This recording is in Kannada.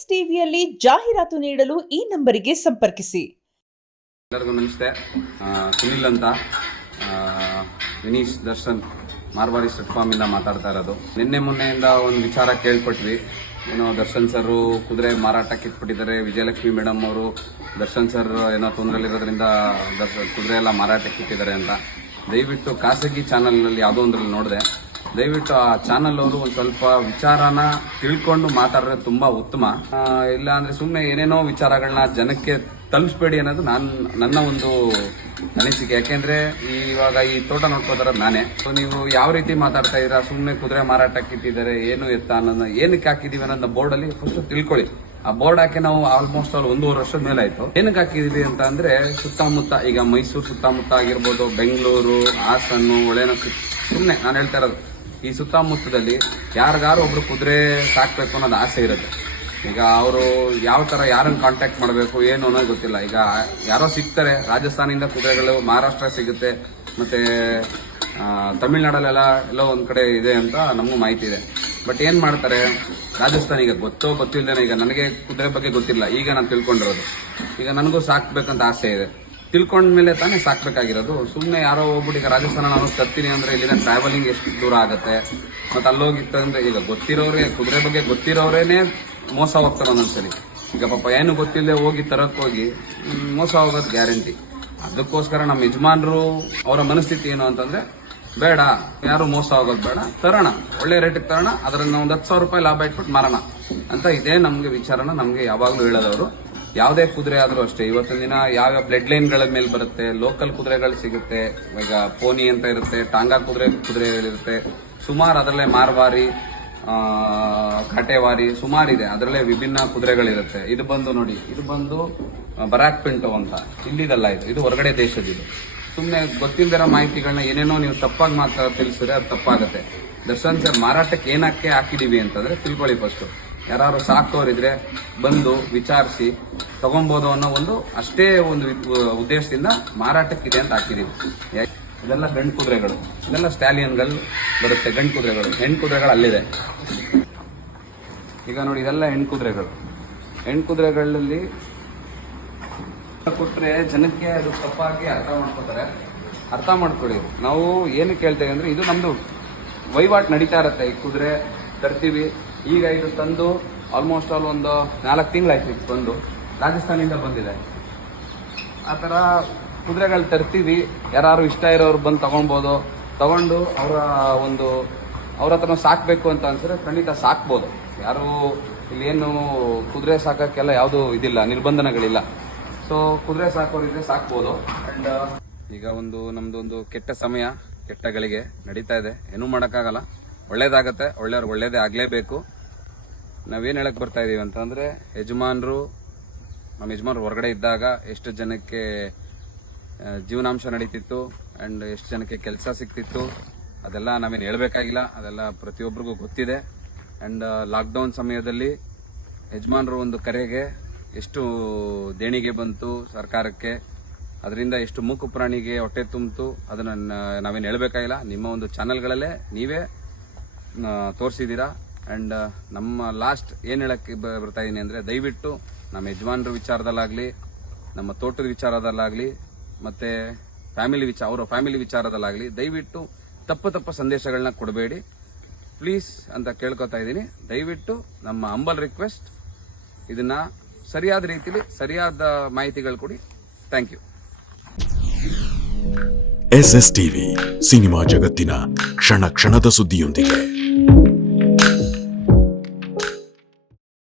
ಎಸ್ಎಸ್ ಟಿವಿಯಲ್ಲಿ ಜಾಹೀರಾತು ನೀಡಲು ಈ ನಂಬರಿಗೆ ಸಂಪರ್ಕಿಸಿ. ಎಲ್ಲರಿಗೂ ನಮಸ್ತೆ. ಸುನಿಲ್ ಅಂತ, ವಿನೀಶ್ ದರ್ಶನ್ ಮಾರ್ವಾಡಿ ಸ್ಟೆಟ್ ಫಾರ್ಮ್ ಇಂದ ಮಾತಾಡ್ತಾ ಇರೋದು. ನಿನ್ನೆ ಮೊನ್ನೆಯಿಂದ ಒಂದು ವಿಚಾರ ಕೇಳ್ಪಟ್ವಿ. ಏನೋ ದರ್ಶನ್ ಸರ್ ಕುದುರೆ ಮಾರಾಟಕ್ಕೆ ಇಟ್ಬಿಟ್ಟಿದ್ದಾರೆ. ವಿಜಯಲಕ್ಷ್ಮಿ ಮೇಡಮ್ ಅವರು ದರ್ಶನ್ ಸರ್ ಏನೋ ತೊಂದರೆಲಿರೋದ್ರಿಂದ ಕುದುರೆ ಎಲ್ಲ ಮಾರಾಟಕ್ಕೆ ಇಟ್ಟಿದ್ದಾರೆ ಅಂತ. ದಯವಿಟ್ಟು ಖಾಸಗಿ ಚಾನಲ್ನಲ್ಲಿ ಯಾವುದೋ ಒಂದ್ರಲ್ಲಿ ನೋಡಿದೆ. ದಯವಿಟ್ಟು ಆ ಚಾನಲ್ ಅವರು ಒಂದು ಸ್ವಲ್ಪ ವಿಚಾರನ ತಿಳ್ಕೊಂಡು ಮಾತಾಡಿದ್ರೆ ತುಂಬಾ ಉತ್ತಮ. ಇಲ್ಲ ಅಂದ್ರೆ ಸುಮ್ಮನೆ ಏನೇನೋ ವಿಚಾರಗಳನ್ನ ಜನಕ್ಕೆ ತಲುಪಿಸ್ಬೇಡಿ ಅನ್ನೋದು ನನ್ನ ಒಂದು ಅನಿಸಿಕೆ. ಯಾಕೆಂದ್ರೆ ಇವಾಗ ಈ ತೋಟ ನೋಡ್ಕೋತಾರ ನಾನೇ. ಸೊ ನೀವು ಯಾವ ರೀತಿ ಮಾತಾಡ್ತಾ ಇದ್ದೀರಾ, ಸುಮ್ಮನೆ ಕುದುರೆ ಮಾರಾಟಕ್ಕೆ ಇಟ್ಟಿದ್ದಾರೆ, ಏನು ಎತ್ತ ಅನ್ನೋದನ್ನ ಏನಕ್ಕೆ ಹಾಕಿದೀವಿ ಅನ್ನೋದನ್ನ ಬೋರ್ಡ್ ಅಲ್ಲಿ ಫಸ್ಟ್ ತಿಳ್ಕೊಳ್ಳಿ. ಆ ಬೋರ್ಡ್ ಹಾಕಿ ನಾವು ಆಲ್ಮೋಸ್ಟ್ 1.5 ವರ್ಷದ ಮೇಲೆ ಆಯ್ತು. ಏನಕ್ಕೆ ಹಾಕಿದೀವಿ ಅಂತ ಅಂದ್ರೆ ಸುತ್ತಮುತ್ತ, ಈಗ ಮೈಸೂರು ಸುತ್ತಮುತ್ತ ಆಗಿರ್ಬೋದು, ಬೆಂಗಳೂರು, ಹಾಸನ್ನು, ಒಳೇನಸು, ಸುಮ್ಮನೆ ನಾನು ಹೇಳ್ತಾ ಇರೋದು ಈ ಸುತ್ತಮುತ್ತದಲ್ಲಿ ಯಾರಿಗಾರು ಒಬ್ರು ಕುದುರೆ ಸಾಕ್ಬೇಕು ಅನ್ನೋದು ಆಸೆ ಇರುತ್ತೆ. ಈಗ ಅವರು ಯಾವ ತರ ಯಾರನ್ನ ಕಾಂಟ್ಯಾಕ್ಟ್ ಮಾಡಬೇಕು ಏನು ಅನ್ನೋದು ಗೊತ್ತಿಲ್ಲ. ಈಗ ಯಾರೋ ಸಿಗ್ತಾರೆ, ರಾಜಸ್ಥಾನದಿಂದ ಕುದುರೆಗಳು ಮಹಾರಾಷ್ಟ್ರ ಸಿಗುತ್ತೆ, ಮತ್ತೆ ತಮಿಳ್ನಾಡಲ್ಲೆಲ್ಲ ಎಲ್ಲೋ ಒಂದ್ ಕಡೆ ಇದೆ ಅಂತ ನಮಗೂ ಮಾಹಿತಿ ಇದೆ. ಬಟ್ ಏನ್ ಮಾಡ್ತಾರೆ, ರಾಜಸ್ಥಾನ ಈಗ ಗೊತ್ತಿಲ್ಲದೇನೆ, ಈಗ ನನಗೆ ಕುದುರೆ ಬಗ್ಗೆ ಗೊತ್ತಿಲ್ಲ, ಈಗ ನಾನು ತಿಳ್ಕೊಂಡಿರೋದು. ಈಗ ನನಗೂ ಸಾಕ್ಬೇಕಂತ ಆಸೆ ಇದೆ, ತಿಳ್ಕೊಂಡ್ಮೇಲೆ ತಾನೇ ಸಾಕ್ಬೇಕಾಗಿರೋದು. ಸುಮ್ಮನೆ ಯಾರೋ ಹೋಗ್ಬಿಟ್ಟು ಈಗ ರಾಜಸ್ಥಾನ ನಾನು ತರ್ತೀನಿ ಅಂದ್ರೆ ಇಲ್ಲಿನ ಟ್ರಾವೆಲಿಂಗ್ ಎಷ್ಟು ದೂರ ಆಗುತ್ತೆ. ಮತ್ತೆ ಅಲ್ಲೋಗಿತ್ತಂದ್ರೆ ಈಗ ಗೊತ್ತಿರೋರೇ, ಕುದುರೆ ಬಗ್ಗೆ ಗೊತ್ತಿರೋರೇನೆ ಮೋಸ ಹೋಗ್ತಾರೆ ಒಂದೊಂದ್ಸಲಿ. ಈಗ ಪಾಪ ಏನು ಗೊತ್ತಿಲ್ಲದೆ ಹೋಗಿ ತರಕ್ಕೋಗಿ ಮೋಸ ಹೋಗೋದು ಗ್ಯಾರಂಟಿ. ಅದಕ್ಕೋಸ್ಕರ ನಮ್ಮ ಯಜಮಾನ್ರು ಅವರ ಮನಸ್ಥಿತಿ ಏನು ಅಂತಂದ್ರೆ, ಬೇಡ ಯಾರು ಮೋಸ ಹೋಗೋದು ಬೇಡ, ತರೋಣ, ಒಳ್ಳೆ ರೇಟಿಗೆ ತರೋಣ, ಅದರಿಂದ ಒಂದು 10,000 ರೂಪಾಯಿ ಲಾಭ ಇಟ್ಬಿಟ್ಟು ಮಾರೋಣ ಅಂತ ಇದೇ ನಮ್ಗೆ ವಿಚಾರನ ನಮ್ಗೆ ಯಾವಾಗ್ಲೂ ಹೇಳೋದವರು. ಯಾವುದೇ ಕುದುರೆ ಆದ್ರೂ ಅಷ್ಟೇ, ಇವತ್ತಿನ ದಿನ ಯಾವ ಬ್ಲಡ್ ಲೈನ್ಗಳ ಮೇಲೆ ಬರುತ್ತೆ, ಲೋಕಲ್ ಕುದುರೆಗಳು ಸಿಗುತ್ತೆ. ಈಗ ಪೋನಿ ಅಂತ ಇರುತ್ತೆ, ಟಾಂಗಾ ಕುದುರೆಗಳಿರುತ್ತೆ ಸುಮಾರು. ಅದರಲ್ಲೇ ಮಾರ್ವಾರಿ, ಕಾಟೇವಾರಿ ಸುಮಾರಿದೆ. ಅದರಲ್ಲೇ ವಿಭಿನ್ನ ಕುದುರೆಗಳಿರುತ್ತೆ. ಇದು ಬಂದು ನೋಡಿ, ಇದು ಬಂದು ಬರಾಕ್ ಪಿಂಟೋ ಅಂತ, ಇಲ್ಲಿದಲ್ಲ, ಇದು ಹೊರಗಡೆ ದೇಶದಿದು. ಸುಮ್ಮನೆ ಗೊತ್ತಿಲ್ಲದಿರೋ ಮಾಹಿತಿಗಳನ್ನ ಏನೇನೋ ನೀವು ತಪ್ಪಾಗಿ ತಿಳಿಸಿದ್ರೆ ಅದು ತಪ್ಪಾಗುತ್ತೆ. ದರ್ಶನ್ ಸರ್ ಮಾರಾಟಕ್ಕೆ ಏನಕ್ಕೆ ಹಾಕಿದೀವಿ ಅಂತಂದ್ರೆ ತಿಳ್ಕೊಳ್ಳಿ. ಫಸ್ಟ್ ಯಾರು ಸಾಕೋರಿದ್ರೆ ಬಂದು ವಿಚಾರಿಸಿ ತಗೊಬಹುದು ಅನ್ನೋ ಒಂದು ಅಷ್ಟೇ ಒಂದು ಉದ್ದೇಶದಿಂದ ಮಾರಾಟಕ್ಕಿದೆ ಅಂತ ಹಾಕಿದೀವಿ. ಇದೆಲ್ಲ ಗಂಡು ಕುದುರೆಗಳು, ಇದೆಲ್ಲ ಸ್ಟ್ಯಾಲಿಯನ್ಗಳು ಬರುತ್ತೆ, ಗಂಡು ಕುದುರೆಗಳು. ಹೆಣ್ಣು ಕುದುರೆಗಳು ಅಲ್ಲಿದೆ. ಈಗ ನೋಡಿ, ಇದೆಲ್ಲ ಹೆಣ್ಣು ಕುದುರೆಗಳು. ಹೆಣ್ಣು ಕುದುರೆಗಳಲ್ಲಿ ಕೊಟ್ರೆ ಜನಕ್ಕೆ ಅದು ತಪ್ಪಾಗಿ ಅರ್ಥ ಮಾಡ್ಕೊಳ್ಳಿ. ನಾವು ಏನು ಕೇಳ್ತೇವೆ ಅಂದ್ರೆ, ಇದು ನಮ್ದು ವಹಿವಾಟು ನಡೀತಾ ಇರತ್ತೆ. ಈ ಕುದುರೆ ತರ್ತೀವಿ, ಈಗ ಇದು ತಂದು ಆಲ್ಮೋಸ್ಟ್ ಒಂದು 4 ತಿಂಗಳಾಯ್ತು. ಇದು ಬಂದು ರಾಜಸ್ಥಾನದಿಂದ ಬಂದಿದೆ. ಆ ಥರ ಕುದುರೆಗಳು ತರ್ತೀವಿ, ಯಾರು ಇಷ್ಟ ಇರೋರು ಬಂದು ತಗೊಳ್ಬೋದು. ತಗೊಂಡು ಅವ್ರ ಹತ್ರ ಸಾಕ್ಬೇಕು ಅಂತ ಅನ್ಸಿದ್ರೆ ಖಂಡಿತ ಸಾಕ್ಬೋದು. ಯಾರು ಇಲ್ಲೇನು ಕುದುರೆ ಸಾಕಕ್ಕೆಲ್ಲ ಯಾವುದು ಇದಿಲ್ಲ, ನಿರ್ಬಂಧನಗಳಿಲ್ಲ. ಸೊ ಕುದುರೆ ಸಾಕೋರಿದ್ರೆ ಸಾಕ್ಬೋದು. ಅಂಡ್ ಈಗ ನಮ್ದೊಂದು ಕೆಟ್ಟ ಸಮಯ, ಕೆಟ್ಟ ಗಳಿಗೆ ನಡೀತಾ ಇದೆ. ಏನೂ ಮಾಡೋಕ್ಕಾಗಲ್ಲ. ಒಳ್ಳೇದಾಗತ್ತೆ, ಒಳ್ಳೇದೇ ಆಗ್ಲೇಬೇಕು. ನಾವೇನ್ ಹೇಳಕ್ ಬರ್ತಾ ಇದೀವಿ ಅಂತಂದ್ರೆ, ನಮ್ಮ ಯಜಮಾನ್ರು ಹೊರಗಡೆ ಇದ್ದಾಗ ಎಷ್ಟು ಜನಕ್ಕೆ ಜೀವನಾಂಶ ನಡೀತಿತ್ತು ಅಂಡ್ ಎಷ್ಟು ಜನಕ್ಕೆ ಕೆಲಸ ಸಿಕ್ತಿತ್ತು ಅದೆಲ್ಲ ನಾವೇನು ಹೇಳ್ಬೇಕಾಗಿಲ್ಲ. ಅದೆಲ್ಲ ಪ್ರತಿಯೊಬ್ಬರಿಗೂ ಗೊತ್ತಿದೆ. ಅಂಡ್ ಲಾಕ್ಡೌನ್ ಸಮಯದಲ್ಲಿ ಯಜಮಾನ್ರು ಒಂದು ಕರೆಗೆ ಎಷ್ಟು ದೇಣಿಗೆ ಬಂತು ಸರ್ಕಾರಕ್ಕೆ, ಅದರಿಂದ ಎಷ್ಟು ಮೂಕು ಪ್ರಾಣಿಗೆ ಹೊಟ್ಟೆ ತುಂಬಿತು, ಅದನ್ನ ನಾವೇನು ಹೇಳ್ಬೇಕಾಗಿಲ್ಲ. ನಿಮ್ಮ ಒಂದು ಚಾನೆಲ್ಗಳಲ್ಲೇ ನೀವೇ ತೋರಿಸಿದ್ದೀರಾ. ಅಂಡ್ ನಮ್ಮ ಲಾಸ್ಟ್ ಏನ್ ಹೇಳಕ್ಕೆ ಬರ್ತಾ ಇದೀನಿ ಅಂದ್ರೆ, ದಯವಿಟ್ಟು ನಮ್ಮ ಯಜಮಾನ್ರ ವಿಚಾರದಲ್ಲಾಗ್ಲಿ, ನಮ್ಮ ತೋಟದ ವಿಚಾರದಲ್ಲಾಗ್ಲಿ, ಮತ್ತೆ ಅವರ ಫ್ಯಾಮಿಲಿ ವಿಚಾರದಲ್ಲಾಗ್ಲಿ ದಯವಿಟ್ಟು ತಪ್ಪು ಸಂದೇಶಗಳನ್ನ ಕೊಡಬೇಡಿ ಪ್ಲೀಸ್ ಅಂತ ಕೇಳ್ಕೊತಾ ಇದ್ದೀನಿ. ದಯವಿಟ್ಟು ನಮ್ಮ ಹಂಬಲ್ ರಿಕ್ವೆಸ್ಟ್, ಇದನ್ನ ಸರಿಯಾದ ರೀತಿಯಲ್ಲಿ ಸರಿಯಾದ ಮಾಹಿತಿಗಳು ಕೊಡಿ. Thank you. SS TV, cinema ಜಗತ್ತಿನ ಕ್ಷಣ ಕ್ಷಣದ ಸುದ್ದಿಯೊಂದಿಗೆ.